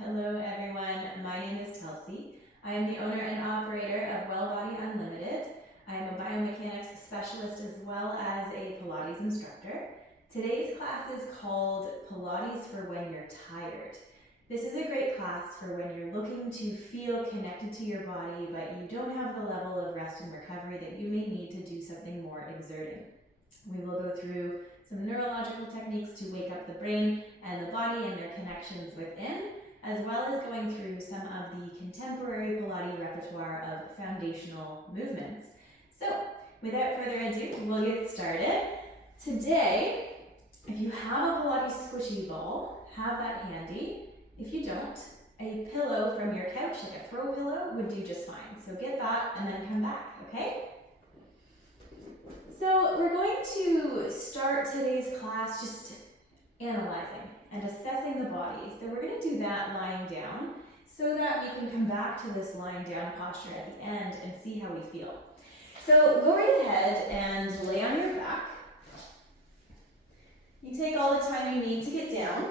Hello everyone, my name is Telsi. I am the owner and operator of Well Body Unlimited. I am a biomechanics specialist as well as a Pilates instructor. Today's class is called Pilates for when you're tired. This is a great class for when you're looking to feel connected to your body, but you don't have the level of rest and recovery that you may need to do something more exerting. We will go through some neurological techniques to wake up the brain and the body and their connections within, as well as going through some of the contemporary Pilates repertoire of foundational movements. So, without further ado, we'll get started. Today, if you have a Pilates squishy ball, have that handy. If you don't, a pillow from your couch, like a throw pillow, would do just fine. So get that and then come back, okay? So we're going to start today's class just analyzing and assessing the body. So we're going to do that lying down so that we can come back to this lying down posture at the end and see how we feel. So go right ahead and lay on your back. You take all the time you need to get down.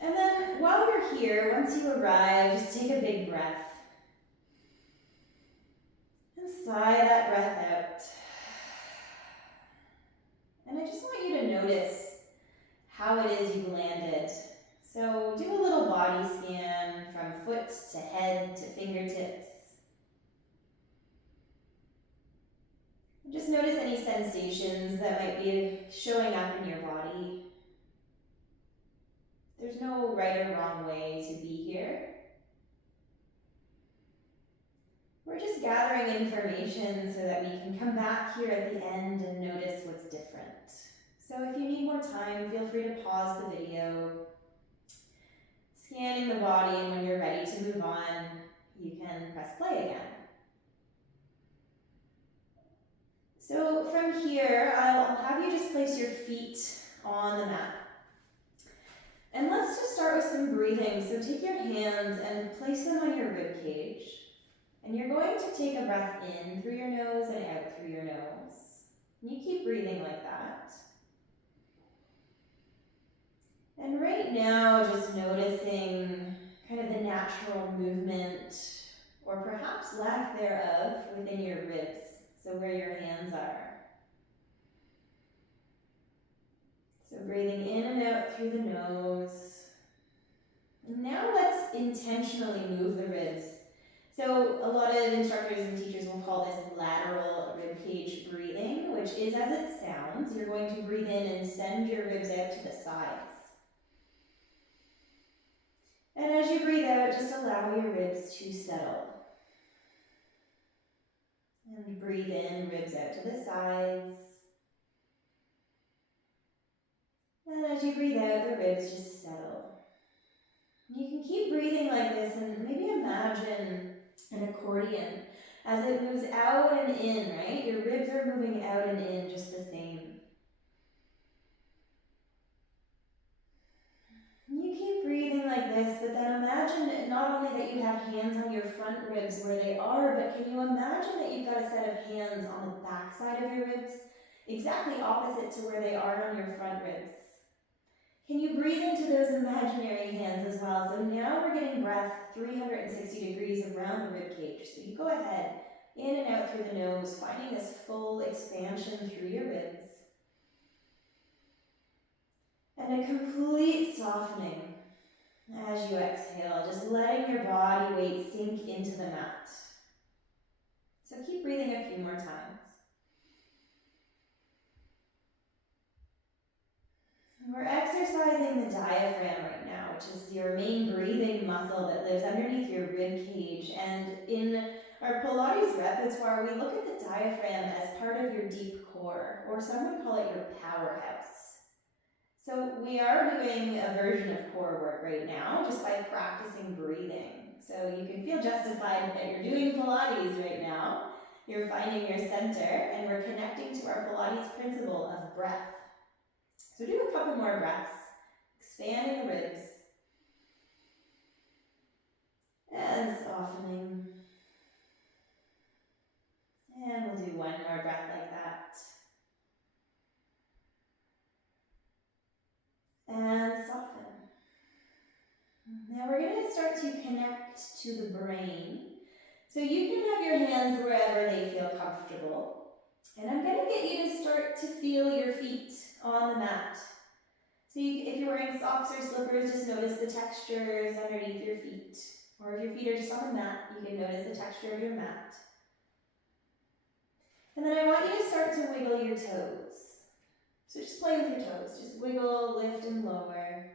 And then while you're here, once you arrive, just take a big breath. And sigh that breath out. And I just want you to notice how it is you've landed. So do a little body scan from foot to head to fingertips. And just notice any sensations that might be showing up in your body. There's no right or wrong way to be here. We're just gathering information so that we can come back here at the end and notice what's different. So if you need more time, feel free to pause the video, scanning the body, and when you're ready to move on, you can press play again. So from here, I'll have you just place your feet on the mat. And let's just start with some breathing. So take your hands and place them on your rib cage. And you're going to take a breath in through your nose and out through your nose. And you keep breathing like that. And right now, just noticing kind of the natural movement, or perhaps lack thereof, within your ribs, so where your hands are. So breathing in and out through the nose. And now let's intentionally move the ribs. So a lot of instructors and teachers will call this lateral ribcage breathing, which is as it sounds. You're going to breathe in and send your ribs out to the sides. And as you breathe out, just allow your ribs to settle. And breathe in, ribs out to the sides. And as you breathe out, the ribs just settle. You can keep breathing like this and maybe imagine an accordion as it moves out and in, right? Your ribs are moving out and in just the same. You keep breathing like this, but then imagine not only that you have hands on your front ribs where they are, but can you imagine that you've got a set of hands on the back side of your ribs, exactly opposite to where they are on your front ribs? Can you breathe into those imaginary hands as well? So now we're getting breath 360 degrees around the rib cage. So you go ahead, in and out through the nose, finding this full expansion through your ribs. And a complete softening as you exhale, just letting your body weight sink into the mat. So keep breathing a few more times. We're exercising the diaphragm right now, which is your main breathing muscle that lives underneath your rib cage. And in our Pilates repertoire, we look at the diaphragm as part of your deep core, or some would call it your powerhouse. So we are doing a version of core work right now, just by practicing breathing. So you can feel justified that you're doing Pilates right now. You're finding your center, and we're connecting to our Pilates principle of breath. So do a couple more breaths, expanding the ribs, and softening. And we'll do one more breath like that. And soften. start to connect to the brain. So you can have your hands wherever they feel comfortable. And I'm going to get you to start to feel your feet on the mat. So if you're wearing socks or slippers, just notice the textures underneath your feet. Or if your feet are just on the mat, you can notice the texture of your mat. And then I want you to start to wiggle your toes. So just play with your toes. Just wiggle, lift, and lower.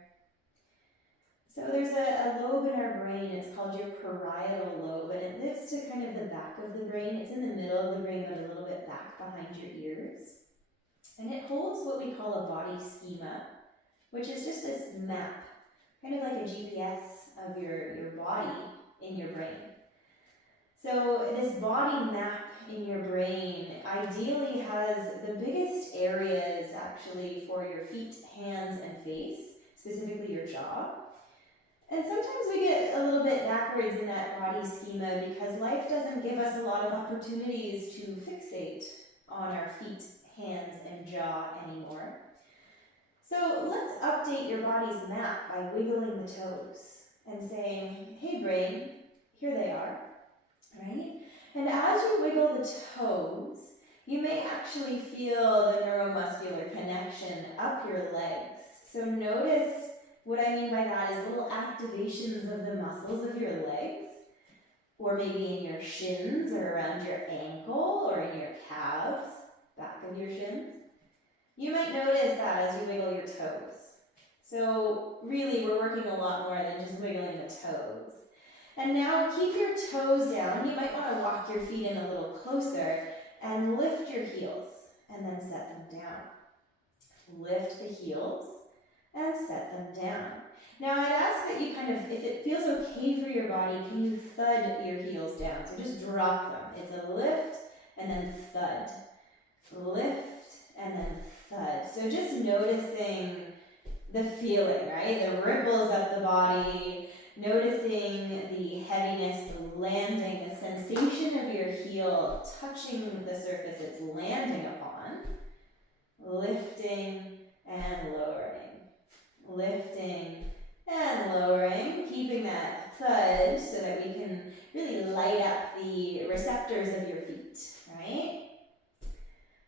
So there's a lobe in our brain. It's called your parietal lobe, and it lifts to kind of the back of the brain. It's in the middle of the brain, but a little bit back behind your ears. And it holds what we call a body schema, which is just this map, kind of like a GPS of your body in your brain. So this body map in your brain ideally has the biggest areas actually for your feet, hands, and face, specifically your jaw. And sometimes we get a little bit backwards in that body schema because life doesn't give us a lot of opportunities to fixate on our feet, hands, and jaw anymore. So let's update your body's map by wiggling the toes and saying, hey brain, here they are, right? And as you wiggle the toes, you may actually feel the neuromuscular connection up your legs. So notice what I mean by that is little activations of the muscles of your legs, or maybe in your shins or around your ankle or in your calves, back of your shins. You might notice that as you wiggle your toes. So really, we're working a lot more than just wiggling the toes. And now keep your toes down. You might want to walk your feet in a little closer and lift your heels and then set them down. Lift the heels and set them down. Now I'd ask that you kind of, if it feels okay for your body, can you thud your heels down? So just drop them. It's a lift and then thud. Lift and then thud. So just noticing the feeling, right? The ripples up the body, noticing the heaviness, the landing, the sensation of your heel touching the surface it's landing upon. Lifting and lowering. Lifting and lowering, keeping that thud so that we can really light up the receptors of your feet, right?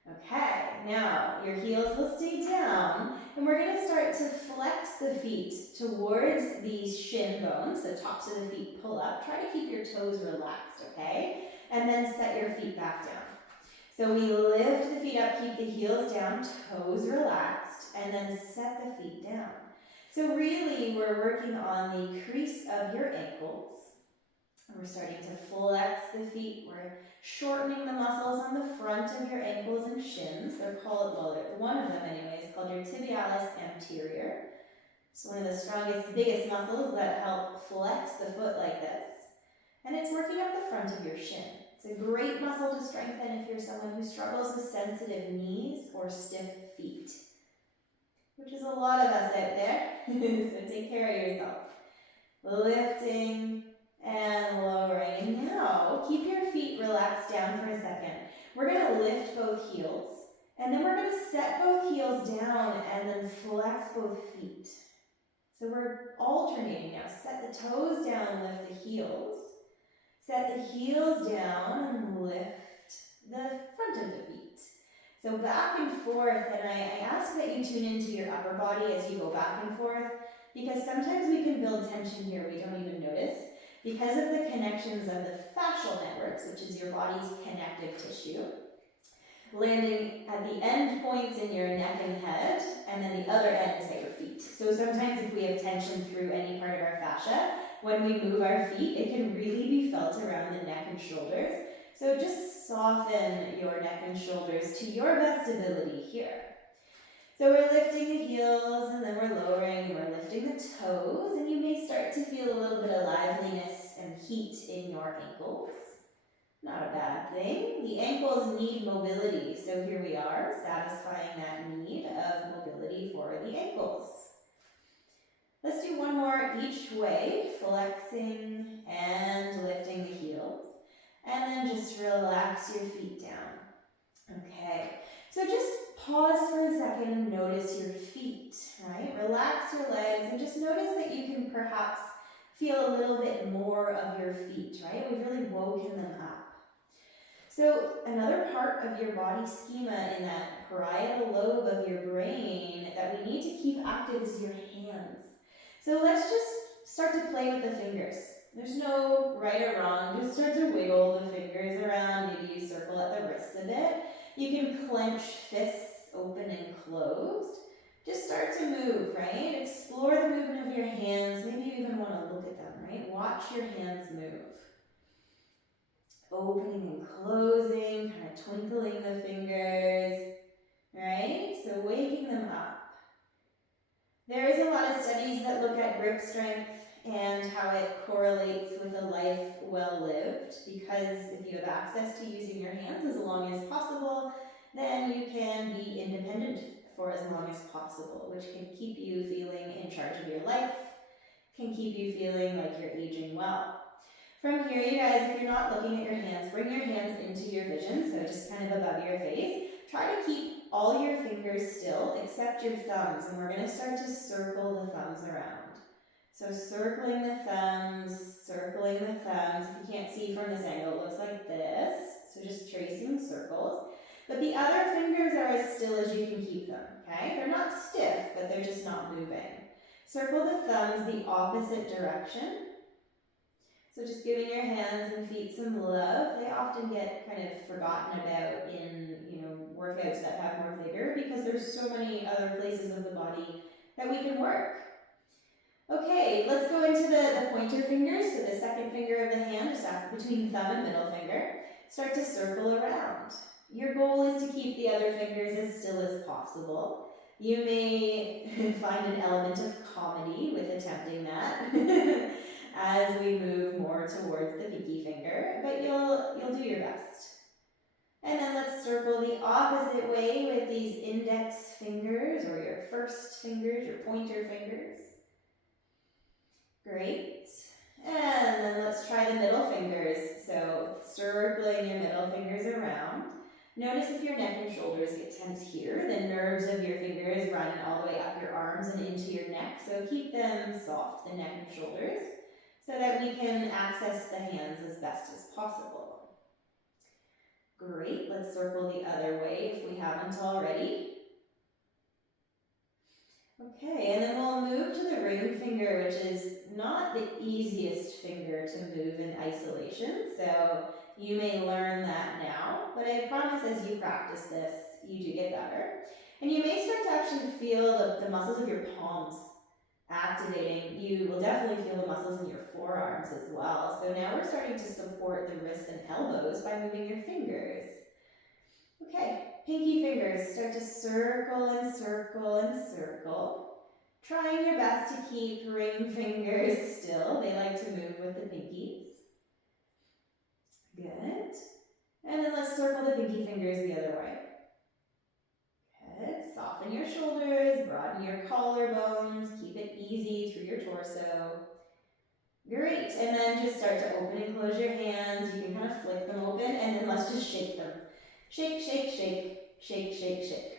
Okay, now your heels will stay down, and we're going to start to flex the feet towards these shin bones, the tops of the feet pull up. Try to keep your toes relaxed, okay? And then set your feet back down. So we lift the feet up, keep the heels down, toes relaxed, and then set the feet down. So really, we're working on the crease of your ankles. We're starting to flex the feet. We're shortening the muscles on the front of your ankles and shins. They're called, well, one of them anyway, is called your tibialis anterior. It's one of the strongest, biggest muscles that help flex the foot like this. And it's working up the front of your shin. It's a great muscle to strengthen if you're someone who struggles with sensitive knees or stiff feet, which is a lot of us out there. So take care of yourself. Lifting and lowering. And now, keep your feet relaxed down for a second. We're going to lift both heels, and then we're going to set both heels down and then flex both feet. So we're alternating now. Set the toes down, lift the heels. Set the heels down and lift the front of the feet. So back and forth, and I ask that you tune into your upper body as you go back and forth, because sometimes we can build tension here we don't even notice because of the connections of the fascial networks, which is your body's connective tissue, landing at the end points in your neck and head, and then the other end is at your feet. So sometimes if we have tension through any part of our fascia, when we move our feet, it can really be felt around the neck and shoulders. So just soften your neck and shoulders to your best ability here. So we're lifting the heels, and then we're lowering, and we're lifting the toes, and you may start to feel a little bit of liveliness and heat in your ankles. Not a bad thing. The ankles need mobility, so here we are, satisfying that need of mobility for the ankles. Let's do one more each way, flexing and lifting the heels, and then just relax your feet down. Okay, so just pause for a second and notice your feet, right? Relax your legs and just notice that you can perhaps feel a little bit more of your feet, right? We've really woken them up. So another part of your body schema in that parietal lobe of your brain that we need to keep active is your hands. So let's just start to play with the fingers. There's no right or wrong, just start to wiggle the fingers around. Maybe you circle at the wrists a bit. You can clench fists open and closed. Just start to move, right? Explore the movement of your hands. Maybe you even want to look at them, right? Watch your hands move. Opening and closing, kind of twinkling the fingers, right? So waking them up. There is a lot of studies that look at grip strength and how it correlates with a life well lived, because if you have access to using your hands as long as possible, then you can be independent for as long as possible, which can keep you feeling in charge of your life, can keep you feeling like you're aging well. From here, you guys, if you're not looking at your hands, bring your hands into your vision, so just kind of above your face. Try to keep all your fingers still except your thumbs, and we're going to start to circle the thumbs around. So circling the thumbs, circling the thumbs. If you can't see from this angle, it looks like this. So just tracing circles. But the other fingers are as still as you can keep them, okay? They're not stiff, but they're just not moving. Circle the thumbs the opposite direction. So just giving your hands and feet some love. They often get kind of forgotten about in, workouts that have more vigor because there's so many other places of the body that we can work. Okay, let's go into the pointer fingers. So the second finger of the hand, just after between thumb and middle finger. Start to circle around. Your goal is to keep the other fingers as still as possible. You may find an element of comedy with attempting that as we move more towards the pinky finger, but you'll do your best. And then let's circle the opposite way with these index fingers, or your first fingers, your pointer fingers. Great. And then let's try the middle fingers. So circling your middle fingers around. Notice if your neck and shoulders get tense here, the nerves of your fingers run all the way up your arms and into your neck. So keep them soft, the neck and shoulders, so that we can access the hands as best as possible. Great, let's circle the other way if we haven't already. Okay, and then we'll move to the ring finger, which is not the easiest finger to move in isolation, so you may learn that now, but I promise as you practice this, you do get better. And you may start to actually feel the muscles of your palms activating. You will definitely feel the muscles in your forearms as well. So now we're starting to support the wrists and elbows by moving your fingers. Okay, pinky fingers, start to circle and circle and circle. Trying your best to keep ring fingers still. They like to move with the pinkies. Good. And then let's circle the pinky fingers the other way. Good. Soften your shoulders, broaden your collarbones, keep it easy through your torso. Great. And then just start to open and close your hands. You can kind of flick them open, and then let's just shake them. Shake, shake, shake, shake, shake, shake.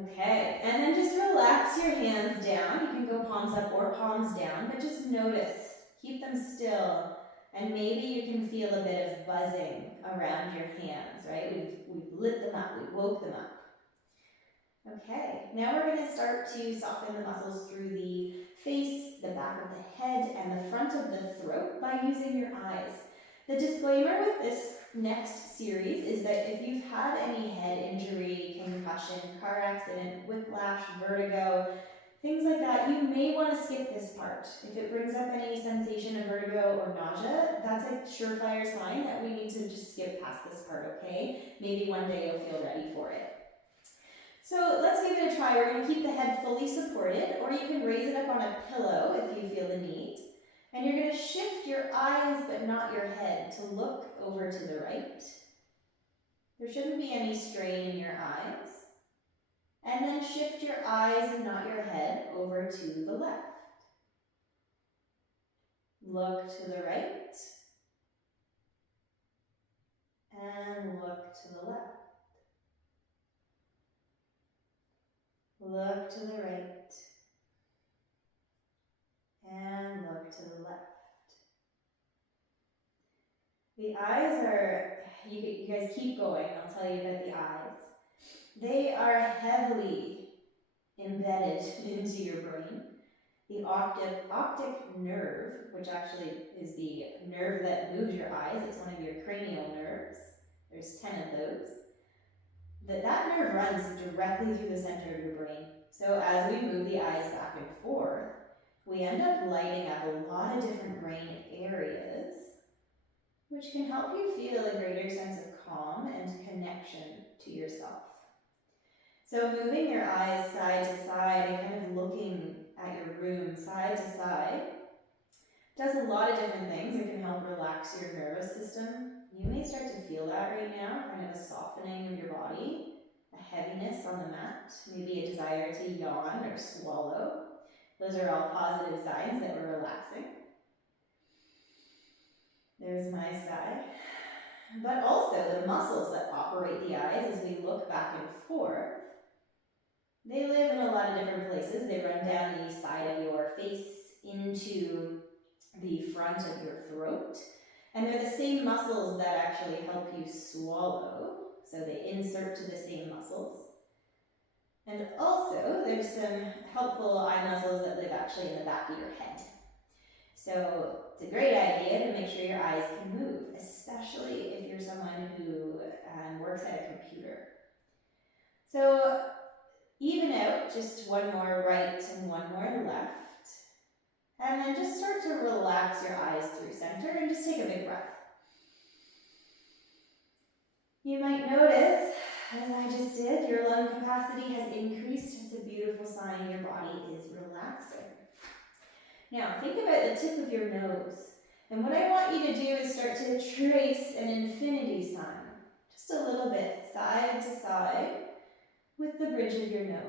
Okay, and then just relax your hands down. You can go palms up or palms down, but just notice, keep them still, and maybe you can feel a bit of buzzing around your hands, right? We've lit them up, we woke them up. Okay, now we're going to start to soften the muscles through the face, the back of the head, and the front of the throat by using your eyes. The disclaimer with this next series is that if you've had any head injury, concussion, car accident, whiplash, vertigo, things like that, you may want to skip this part. If it brings up any sensation of vertigo or nausea, that's a surefire sign that we need to just skip past this part, okay? Maybe one day you'll feel ready for it. So let's give it a try. We're going to keep the head fully supported, or you can raise it up on a pillow if you feel the need. And you're going to shift your eyes, but not your head, to look over to the right. There shouldn't be any strain in your eyes. And then shift your eyes and not your head over to the left. Look to the right. And look to the left. Look to the right. And to the left. The eyes are, you guys keep going, I'll tell you about the eyes. They are heavily embedded into your brain. The optic nerve, which actually is the nerve that moves your eyes, it's one of your cranial nerves. There's 10 of those. That nerve runs directly through the center of your brain. So as we move the eyes back and forth, we end up lighting up a lot of different brain areas, which can help you feel a greater sense of calm and connection to yourself. So moving your eyes side to side and kind of looking at your room side to side does a lot of different things. It can help relax your nervous system. You may start to feel that right now, kind of a softening of your body, a heaviness on the mat, maybe a desire to yawn or swallow. Those are all positive signs that we're relaxing. There's my sigh. But also the muscles that operate the eyes as we look back and forth, they live in a lot of different places. They run down the side of your face into the front of your throat. And they're the same muscles that actually help you swallow. So they insert to the same muscles. And also, there's some helpful eye muscles that live actually in the back of your head. So it's a great idea to make sure your eyes can move, especially if you're someone who works at a computer. So even out just one more right and one more left. And then just start to relax your eyes through center and just take a big breath. You might notice, as I just did, your lung capacity has increased. It's a beautiful sign your body is relaxing. Now, think about the tip of your nose. And what I want you to do is start to trace an infinity sign, just a little bit, side to side, with the bridge of your nose.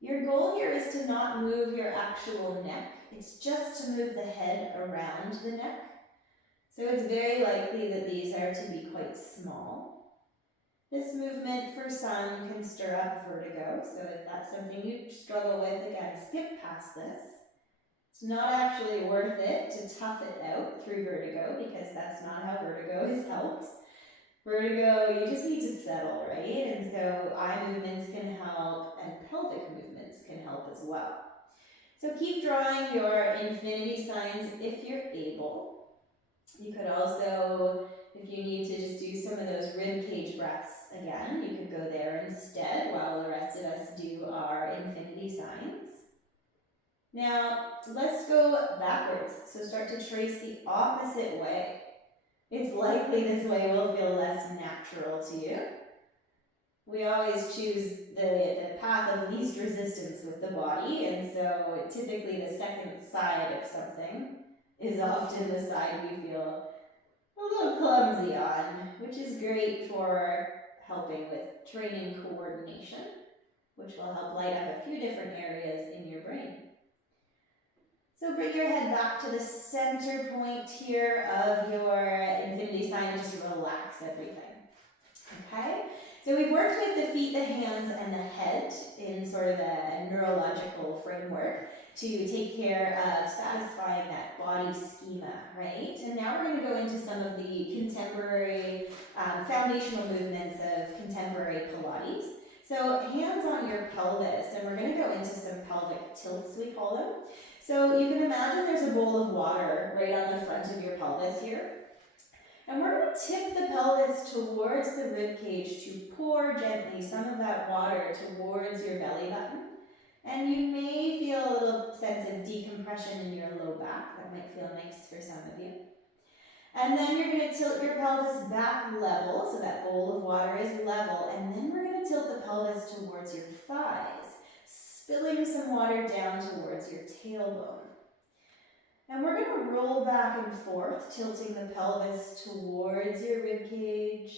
Your goal here is to not move your actual neck. It's just to move the head around the neck. So it's very likely that these are to be quite small. This movement for some can stir up vertigo, so if that's something you struggle with, again, skip past this. It's not actually worth it to tough it out through vertigo because that's not how vertigo is helped. Vertigo, you just need to settle, right? And so eye movements can help and pelvic movements can help as well. So keep drawing your infinity signs if you're able. You could also, if you need to just do some of those rib cage breaths again, you could go there instead while the rest of us do our infinity signs. Now, let's go backwards. So start to trace the opposite way. It's likely this way will feel less natural to you. We always choose the path of least resistance with the body, and so typically the second side of something is often the side we feel a little clumsy on, which is great for helping with training coordination, which will help light up a few different areas in your brain. So bring your head back to the center point here of your infinity sign and just relax everything. Okay? So we've worked with the feet, the hands, and the head in sort of a neurological framework to take care of satisfying that body schema, right? And now we're going to go into some of the contemporary foundational movements of contemporary Pilates. So hands on your pelvis, and we're going to go into some pelvic tilts, we call them. So you can imagine there's a bowl of water right on the front of your pelvis here. And we're going to tip the pelvis towards the rib cage to pour gently some of that water towards your belly button. And you may feel a little sense of decompression in your low back. That might feel nice for some of you. And then you're going to tilt your pelvis back level, so that bowl of water is level. And then we're going to tilt the pelvis towards your thighs, spilling some water down towards your tailbone. And we're going to roll back and forth, tilting the pelvis towards your rib cage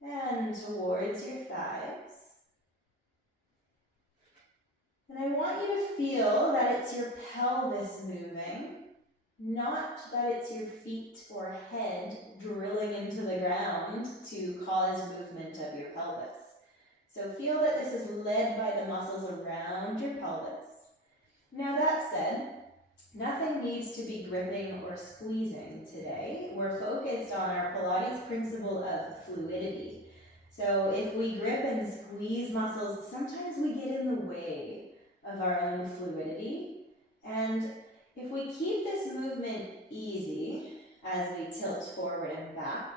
and towards your thighs. And I want you to feel that it's your pelvis moving, not that it's your feet or head drilling into the ground to cause movement of your pelvis. So feel that this is led by the muscles around your pelvis. Now that said, nothing needs to be gripping or squeezing today. We're focused on our Pilates principle of fluidity. So if we grip and squeeze muscles, sometimes we get in the way of our own fluidity. And if we keep this movement easy as we tilt forward and back,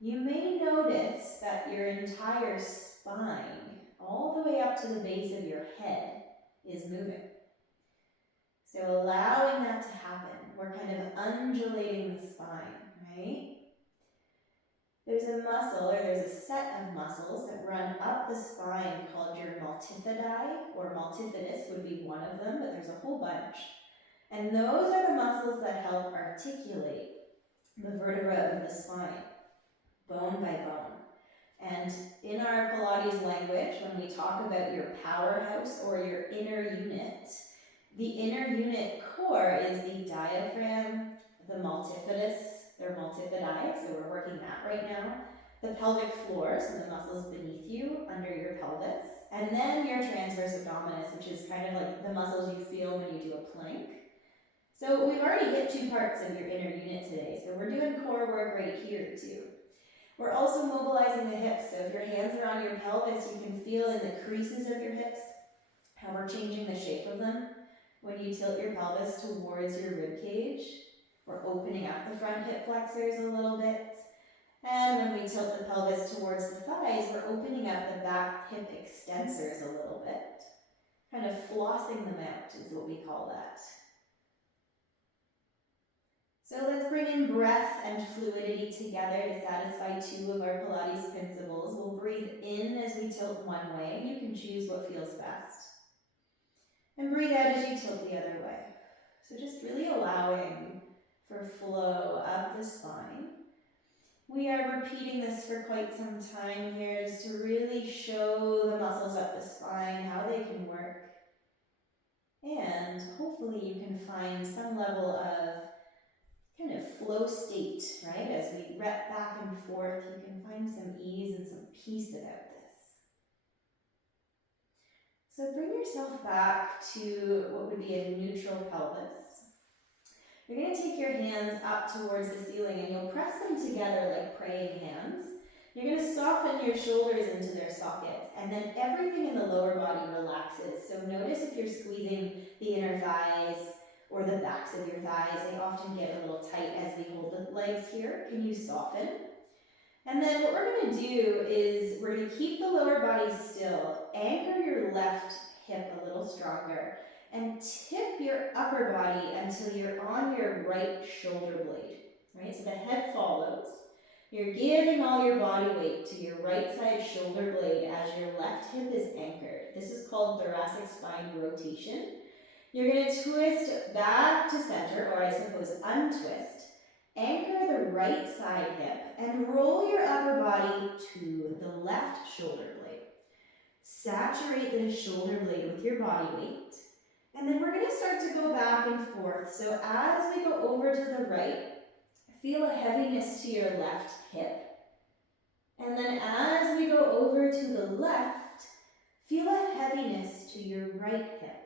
you may notice that your entire spine, all the way up to the base of your head, is moving. So allowing that to happen, we're kind of undulating the spine, right? There's a muscle, or there's a set of muscles that run up the spine called your multifidi, or multifidus would be one of them, but there's a whole bunch. And those are the muscles that help articulate the vertebra of the spine, bone by bone. And in our Pilates language, when we talk about your powerhouse or your inner unit, the inner unit core is the diaphragm, the multifidus, they're multifidi, so we're working that right now. The pelvic floor, so the muscles beneath you, under your pelvis. And then your transverse abdominis, which is kind of like the muscles you feel when you do a plank. So we've already hit 2 parts of your inner unit today, so we're doing core work right here too. We're also mobilizing the hips, so if your hands are on your pelvis, you can feel in the creases of your hips how we're changing the shape of them. When you tilt your pelvis towards your rib cage, we're opening up the front hip flexors a little bit. And when we tilt the pelvis towards the thighs, we're opening up the back hip extensors a little bit. Kind of flossing them out is what we call that. So let's bring in breath and fluidity together to satisfy 2 of our Pilates principles. We'll breathe in as we tilt one way. You can choose what feels best. And breathe out as you tilt the other way. So just really allowing for flow up the spine. We are repeating this for quite some time here just to really show the muscles up the spine how they can work. And hopefully you can find some level of kind of flow state, right? As we rep back and forth, you can find some ease and some peace about this. So bring yourself back to what would be a neutral pelvis. You're going to take your hands up towards the ceiling and you'll press them together like praying hands. You're going to soften your shoulders into their sockets, and then everything in the lower body relaxes. So notice if you're squeezing the inner thighs or the backs of your thighs, they often get a little tight as we hold the legs here. Can you soften? And then what we're going to do is we're going to keep the lower body still, anchor your left hip a little stronger, and tip your upper body until you're on your right shoulder blade, right? So the head follows. You're giving all your body weight to your right side shoulder blade as your left hip is anchored. This is called thoracic spine rotation. You're going to twist back to center, or I suppose untwist. Anchor the right side hip and roll your upper body to the left shoulder blade. Saturate the shoulder blade with your body weight. And then we're going to start to go back and forth. So as we go over to the right, feel a heaviness to your left hip. And then as we go over to the left, feel a heaviness to your right hip.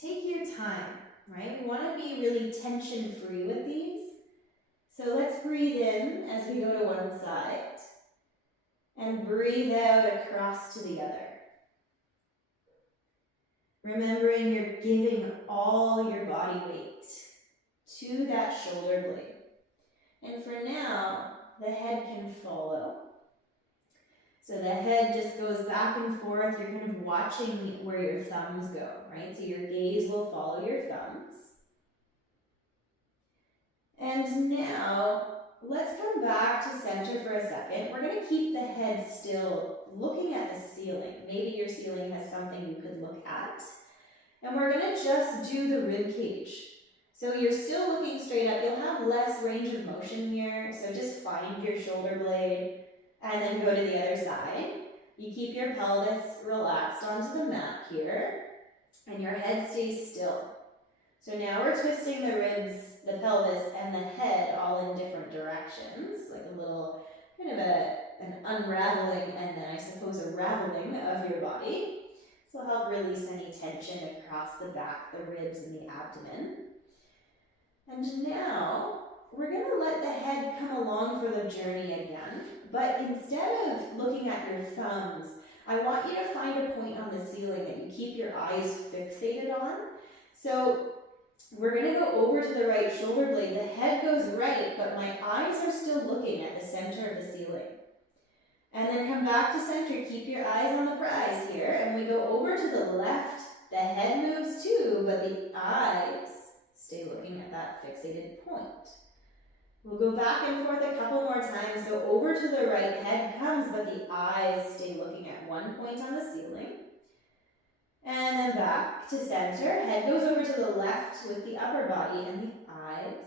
Take your time, right? We want to be really tension-free with these. So let's breathe in as we go to one side and breathe out across to the other. Remembering you're giving all your body weight to that shoulder blade. And for now, the head can follow. So the head just goes back and forth. You're kind of watching where your thumbs go, right? So your gaze will follow your thumbs. And now, let's come back to center for a second. We're going to keep the head still, looking at the ceiling. Maybe your ceiling has something you could look at. And we're going to just do the rib cage. So you're still looking straight up. You'll have less range of motion here. So just find your shoulder blade and then go to the other side. You keep your pelvis relaxed onto the mat here. And your head stays still. So now we're twisting the ribs, the pelvis, and the head all in different directions. Like a little, kind of an unraveling and then I suppose a raveling of your body. This will help release any tension across the back, the ribs, and the abdomen. And now, we're going to let the head come along for the journey again, but instead of looking at your thumbs, I want you to find a point on the ceiling that you keep your eyes fixated on. So we're going to go over to the right shoulder blade. The head goes right, but my eyes are still looking at the center of the ceiling. And then come back to center. Keep your eyes on the prize here. And we go over to the left. The head moves too, but the eyes stay looking at that fixated point. We'll go back and forth a couple more times. So over to the right, head comes, but the eyes stay looking at one point on the ceiling. And then back to center. Head goes over to the left with the upper body, and the eyes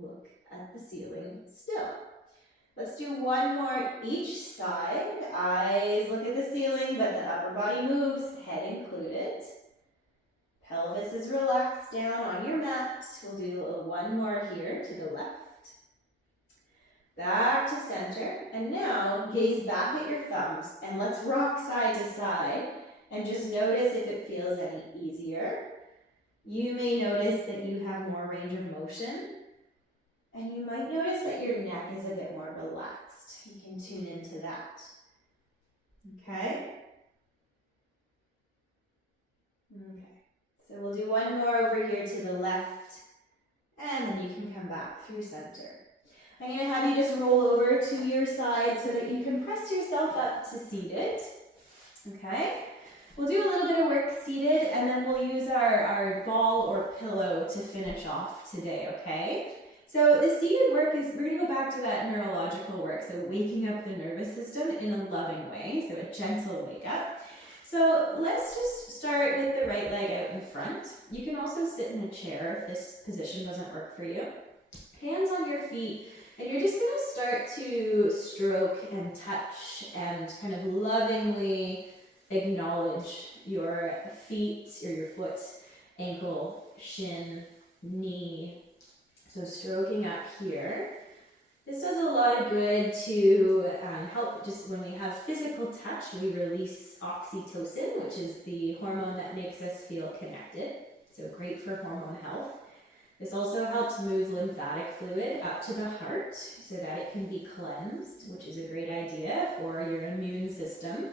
look at the ceiling still. Let's do one more each side. Eyes look at the ceiling, but the upper body moves, head included. Pelvis is relaxed down on your mat. We'll do one more here to the left. Back to center. And now gaze back at your thumbs and let's rock side to side and just notice if it feels any easier. You may notice that you have more range of motion. And you might notice that your neck is a bit more relaxed. You can tune into that. Okay? Okay. So we'll do one more over here to the left, and then you can come back through center. I'm going to have you just roll over to your side so that you can press yourself up to seated. Okay? We'll do a little bit of work seated, and then we'll use our ball or pillow to finish off today, okay? So the seated work is, we're going to go back to that neurological work, so waking up the nervous system in a loving way, so a gentle wake up. So let's just start with the right leg out in front. You can also sit in a chair if this position doesn't work for you. Hands on your feet, and you're just going to start to stroke and touch and kind of lovingly acknowledge your feet or your foot, ankle, shin, knee. So stroking up here. This does a lot of good to help just when we have physical touch, we release oxytocin, which is the hormone that makes us feel connected. So great for hormone health. This also helps move lymphatic fluid up to the heart so that it can be cleansed, which is a great idea for your immune system.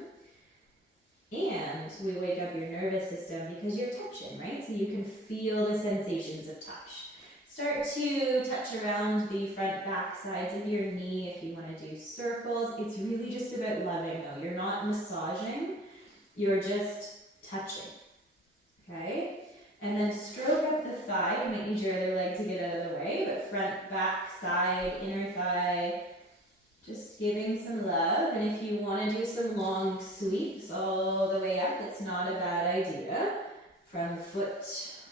And we wake up your nervous system because you're touching, right? So you can feel the sensations of touch. Start to touch around the front back sides of your knee if you want to do circles. It's really just about loving though. You're not massaging, you're just touching, okay? And then stroke up the thigh to make your other leg to get out of the way, but front, back, side, inner thigh, just giving some love. And if you want to do some long sweeps all the way up, it's not a bad idea. From foot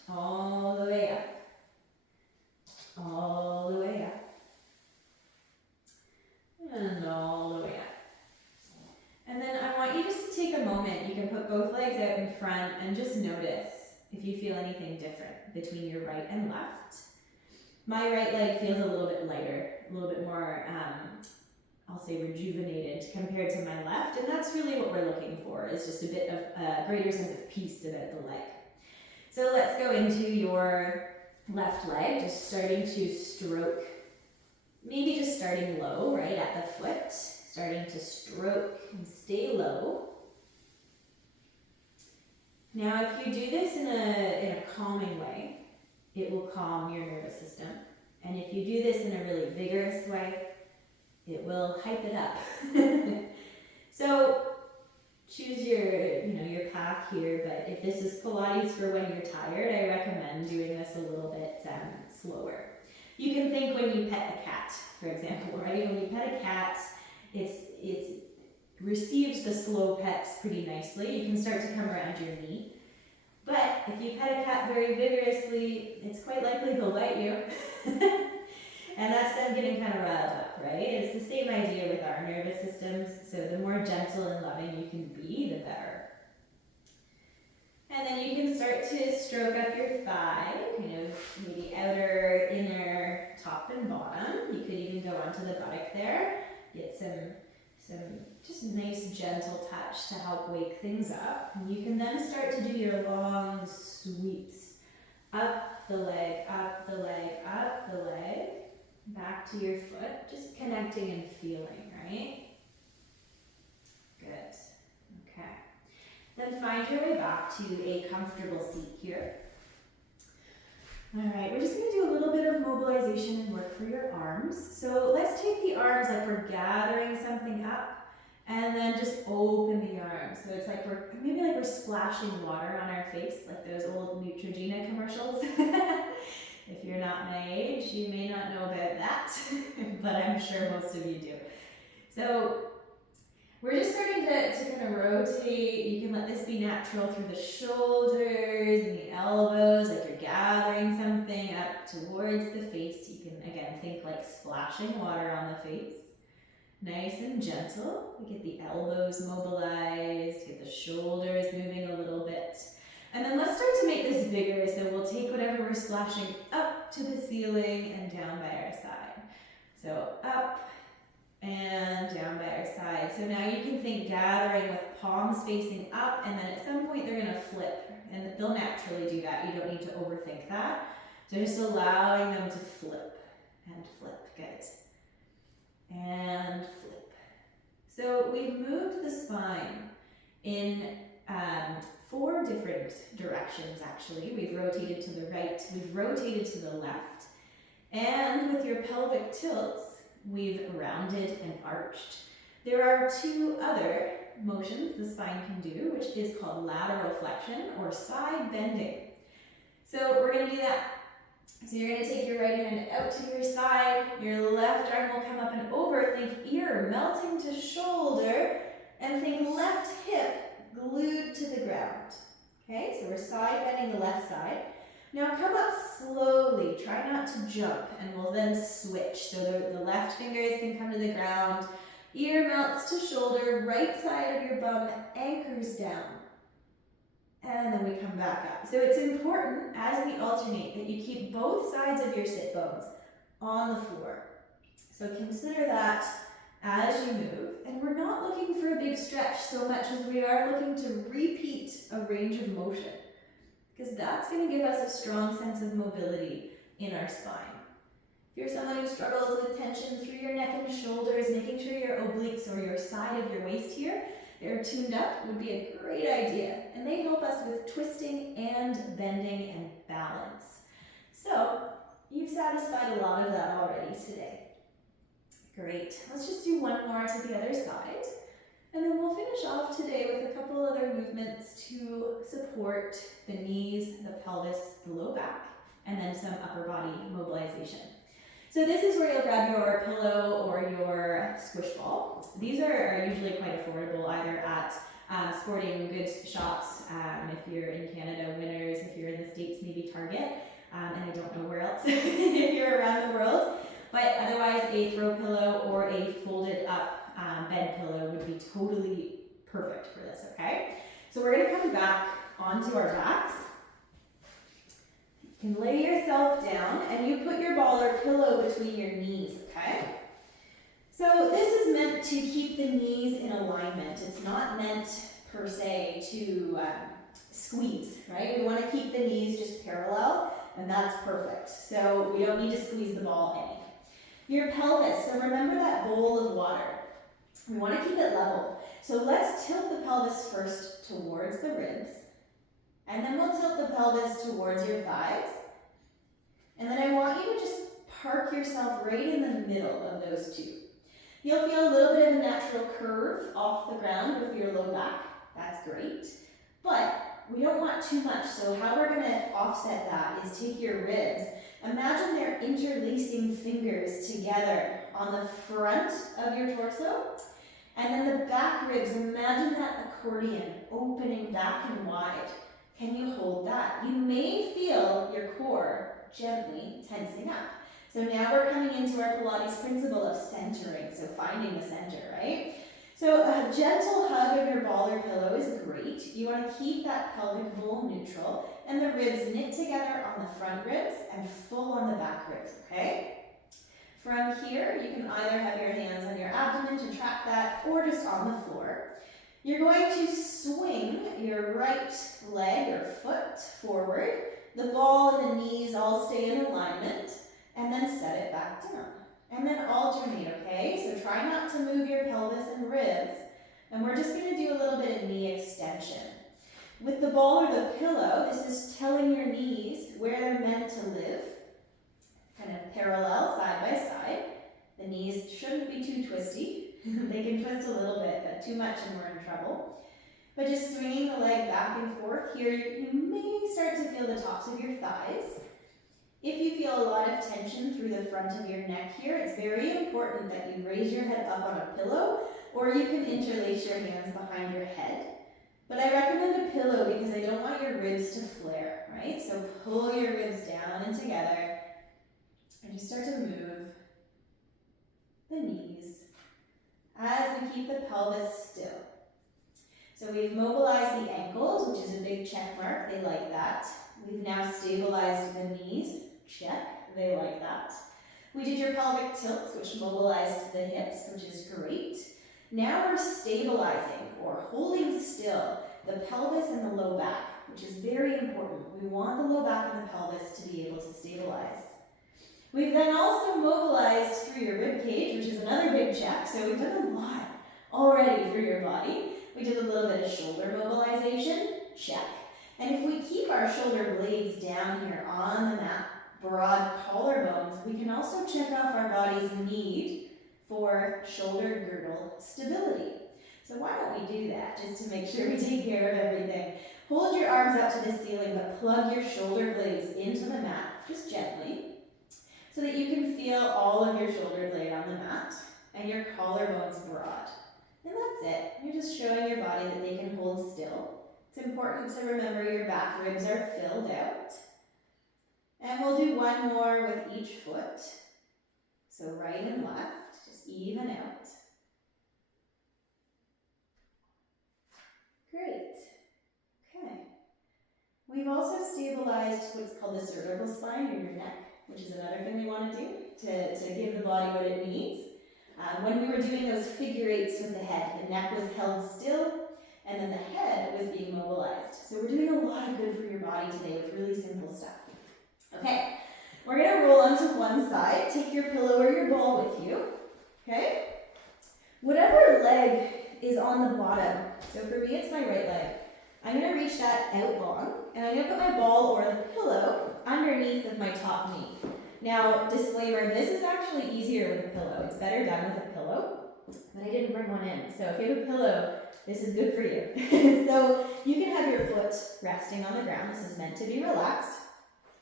all the way up. All the way up. And all the way up. And then I want you just to take a moment. You can put both legs out in front and just notice if you feel anything different between your right and left. My right leg feels a little bit lighter, a little bit more, I'll say rejuvenated compared to my left. And that's really what we're looking for, is just a bit of a greater sense of peace about the leg. So let's go into your left leg, just starting to stroke, maybe just starting low, right at the foot, starting to stroke and stay low. Now, if you do this in a calming way, it will calm your nervous system. And if you do this in a really vigorous way, it will hype it up. So choose your path here, but if this is Pilates for when you're tired, I recommend doing this a little bit slower. You can think when you pet a cat, for example, right? When you pet a cat, it receives the slow pets pretty nicely. You can start to come around your knee. But if you pet a cat very vigorously, it's quite likely they'll bite you. And that's them getting kind of riled up, right? It's the same idea with our nervous systems. So the more gentle and loving you can be, the better. And then you can start to stroke up your thigh, kind of maybe outer, inner, top and bottom. You could even go onto the buttock there, get some Some just nice gentle touch to help wake things up. And you can then start to do your long sweeps. Up the leg, up the leg, up the leg, back to your foot, just connecting and feeling, right? Good. Okay. Then find your way back to a comfortable seat here. All right, we're just going to do a little bit of mobilization and work for your arms. So let's take the arms like we're gathering something up, and then just open the arms. So it's like we're splashing water on our face, like those old Neutrogena commercials. If you're not my age, you may not know about that, but I'm sure most of you do. So we're just starting to kind of rotate. You can let this be natural through the shoulders and the elbows, like you're gathering something up towards the face. You can, again, think like splashing water on the face. Nice and gentle. We get the elbows mobilized, get the shoulders moving a little bit. And then let's start to make this bigger. So we'll take whatever we're splashing up to the ceiling and down by our side. So up and down by our side. So now you can think gathering with palms facing up, and then at some point they're going to flip. And they'll naturally do that. You don't need to overthink that. So just allowing them to flip and flip. Good. And flip. So we've moved the spine in 4 different directions actually. We've rotated to the right, we've rotated to the left, and with your pelvic tilts, we've rounded and arched. There are 2 other motions the spine can do, which is called lateral flexion or side bending. So we're going to do that. So you're going to take your right hand out to your side, your left arm will come up and over, think ear melting to shoulder, and think left hip glued to the ground. Okay, so we're side bending the left side. Now come up slowly, try not to jump, and we'll then switch. So the left fingers can come to the ground, ear melts to shoulder, right side of your bum anchors down. And then we come back up. So it's important as we alternate that you keep both sides of your sit bones on the floor. So consider that as you move. And we're not looking for a big stretch so much as we are looking to repeat a range of motion, because that's going to give us a strong sense of mobility in our spine. If you're someone who struggles with tension through your neck and shoulders, making sure your obliques or your side of your waist here, they're tuned up would be a great idea. And they help us with twisting and bending and balance. So you've satisfied a lot of that already today. Great. Let's just do one more to the other side. And then we'll finish off today with a couple other movements to support the knees, the pelvis, the low back, and then some upper body mobilization. So this is where you'll grab your pillow or your squish ball. These are usually quite affordable either at sporting goods shops, if you're in Canada, Winners, if you're in the States, maybe Target, and I don't know where else if you're around the world. But otherwise, a throw pillow or a folded up bed pillow would be totally perfect for this, okay? So we're going to come back onto our backs. You can lay yourself down and you put your ball or pillow between your knees, okay? So this is meant to keep the knees in alignment. It's not meant per se to squeeze, right? We want to keep the knees just parallel, and that's perfect. So we don't need to squeeze the ball any. Your pelvis, so remember that bowl of water. We want to keep it level. So let's tilt the pelvis first towards the ribs, and then we'll tilt the pelvis towards your thighs. And then I want you to just park yourself right in the middle of those 2. You'll feel a little bit of a natural curve off the ground with your low back. That's great. But we don't want too much, so how we're going to offset that is take your ribs. Imagine they're interlacing fingers together on the front of your torso. And then the back ribs, imagine that accordion opening back and wide. Can you hold that? You may feel your core gently tensing up. So now we're coming into our Pilates principle of centering, so finding the center, right? So a gentle hug of your ball or pillow is great. You want to keep that pelvic bowl neutral and the ribs knit together on the front ribs and full on the back ribs, okay? From here, you can either have your hands on your abdomen to track that or just on the floor. You're going to swing your right leg or foot forward. The ball and the knees all stay in alignment, and then set it back down. And then alternate, okay? So try not to move your pelvis and ribs. And we're just going to do a little bit of knee extension. With the ball or the pillow, this is telling your knees where they're meant to live. Kind of parallel, side by side. The knees shouldn't be too twisty. They can twist a little bit, but too much and we're in trouble. But just swinging the leg back and forth here, you may start to feel the tops of your thighs. If you feel a lot of tension through the front of your neck here, it's very important that you raise your head up on a pillow, or you can interlace your hands behind your head. But I recommend a pillow because I don't want your ribs to flare, right? So pull your ribs down and together, and just start to move the knees as we keep the pelvis still. So we've mobilized the ankles, which is a big check mark. They like that. We've now stabilized the knees. Check. They like that. We did your pelvic tilts, which mobilized the hips, which is great. Now we're stabilizing or holding still the pelvis and the low back, which is very important. We want the low back and the pelvis to be able to stabilize. We've then also mobilized through your rib cage, which is another big check. So we've done a lot already through your body. We did a little bit of shoulder mobilization, check. And if we keep our shoulder blades down here on the mat, broad collarbones, we can also check off our body's need for shoulder girdle stability. So why don't we do that, just to make sure we take care of everything. Hold your arms up to the ceiling, but plug your shoulder blades into the mat, just gently, so that you can feel all of your shoulder blade on the mat and your collarbones broad. And that's it. You're just showing your body that they can hold still. It's important to remember your back ribs are filled out. And we'll do one more with each foot. So right and left, just even out. Great. Okay. We've also stabilized what's called the cervical spine or your neck, which is another thing we want to do to give the body what it needs. When we were doing those figure eights with the head, the neck was held still, and then the head was being mobilized. So we're doing a lot of good for your body today with really simple stuff. Okay, we're going to roll onto one side. Take your pillow or your ball with you. Okay? Whatever leg is on the bottom, so for me it's my right leg, I'm going to reach that out long, and I'm going to put my ball or the pillow underneath of my top knee. Now, disclaimer, this is actually easier with a pillow. It's better done with a pillow, but I didn't bring one in. So if you have a pillow, this is good for you. So you can have your foot resting on the ground. This is meant to be relaxed.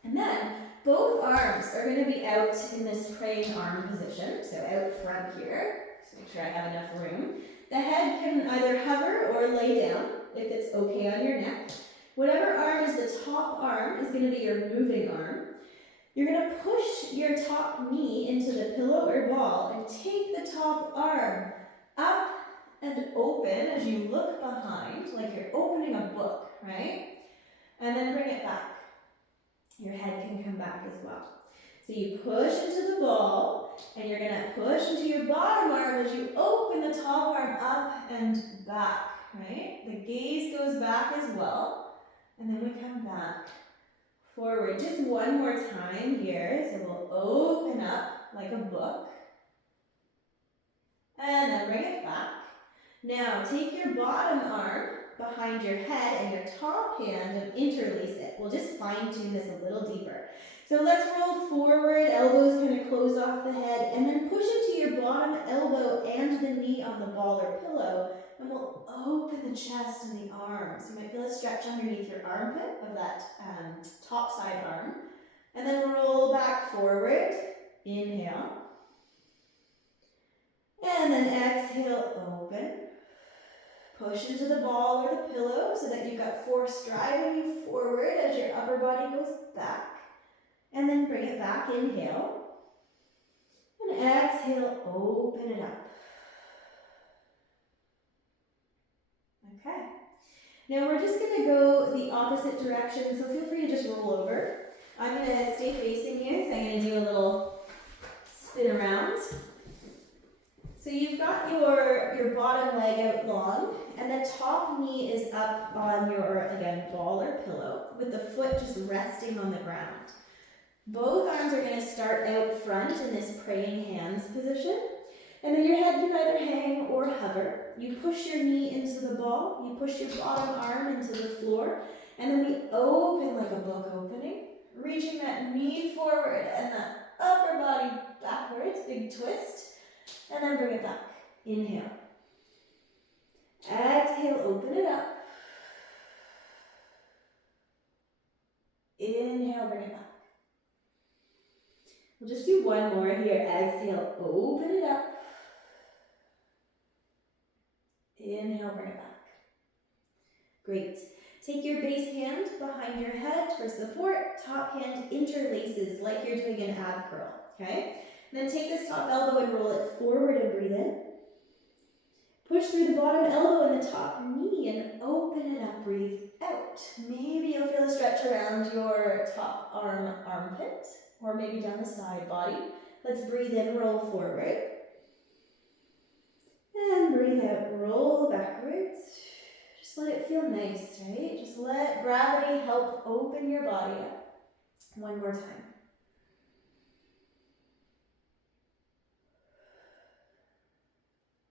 And then both arms are going to be out in this praying arm position. So out front here. So make sure I have enough room. The head can either hover or lay down if it's okay on your neck. Whatever arm is the top arm is going to be your moving arm. You're going to push your top knee into the pillow or ball and take the top arm up and open as you look behind, like you're opening a book, right? And then bring it back. Your head can come back as well. So you push into the ball, and you're going to push into your bottom arm as you open the top arm up and back, right? The gaze goes back as well, and then we come back. Forward, just one more time here. So we'll open up like a book. And then bring it back. Now take your bottom arm behind your head and your top hand and interlace it. We'll just fine tune this a little deeper. So let's roll forward, elbows kind of close off the head, and then push into your bottom elbow and the knee on the ball or pillow. And we'll open the chest and the arms. You might feel a stretch underneath your armpit of that top side arm. And then roll back forward. Inhale. And then exhale, open. Push into the ball or the pillow so that you've got force driving you forward as your upper body goes back. And then bring it back. Inhale. And exhale, open it up. Okay. Now we're just going to go the opposite direction, so feel free to just roll over. I'm going to stay facing you, so I'm going to do a little spin around. So you've got your bottom leg out long, and the top knee is up on your, again, ball or pillow, with the foot just resting on the ground. Both arms are going to start out front in this praying hands position, and then your head can either hang or hover. You push your knee into the ball, you push your bottom arm into the floor, and then we open like a book opening, reaching that knee forward and that upper body backwards, big twist. And then bring it back. Inhale. Exhale, open it up. Inhale, bring it back. We'll just do one more here. Exhale, open it up. Inhale, bring it back. Great. Take your base hand behind your head for support. Top hand interlaces like you're doing an ab curl. Okay? Then take this top elbow and roll it forward and breathe in. Push through the bottom elbow and the top knee and open it up, breathe out. Maybe you'll feel a stretch around your top arm, armpit, or maybe down the side body. Let's breathe in, roll forward. And breathe out, roll backwards. Just let it feel nice, right? Just let gravity help open your body up. One more time.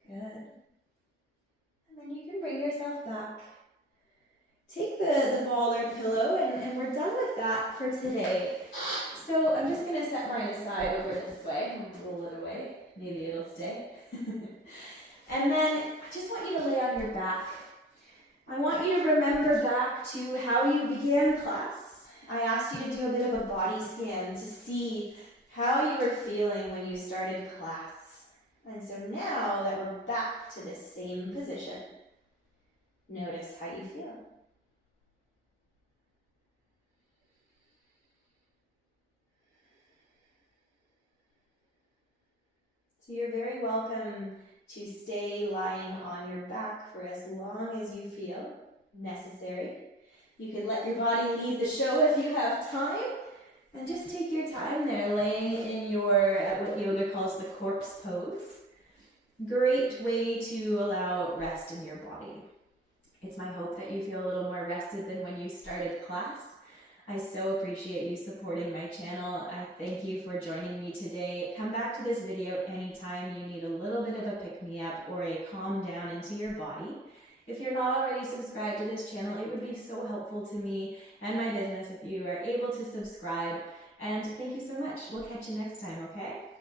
Good. And then you can bring yourself back. Take the ball or pillow, and we're done with that for today. So I'm just going to set mine aside over this way and roll it away. Maybe it'll stay. And then I just want you to lay on your back. I want you to remember back to how you began class. I asked you to do a bit of a body scan to see how you were feeling when you started class. And so now that we're back to the same position, notice how you feel. So you're very welcome to stay lying on your back for as long as you feel necessary. You can let your body lead the show if you have time, and just take your time there, laying in your, what yoga calls the corpse pose. Great way to allow rest in your body. It's my hope that you feel a little more rested than when you started class. I so appreciate you supporting my channel. I thank you for joining me today. Come back to this video anytime you need a little bit of a pick-me-up or a calm down into your body. If you're not already subscribed to this channel, it would be so helpful to me and my business if you are able to subscribe. And thank you so much. We'll catch you next time, okay?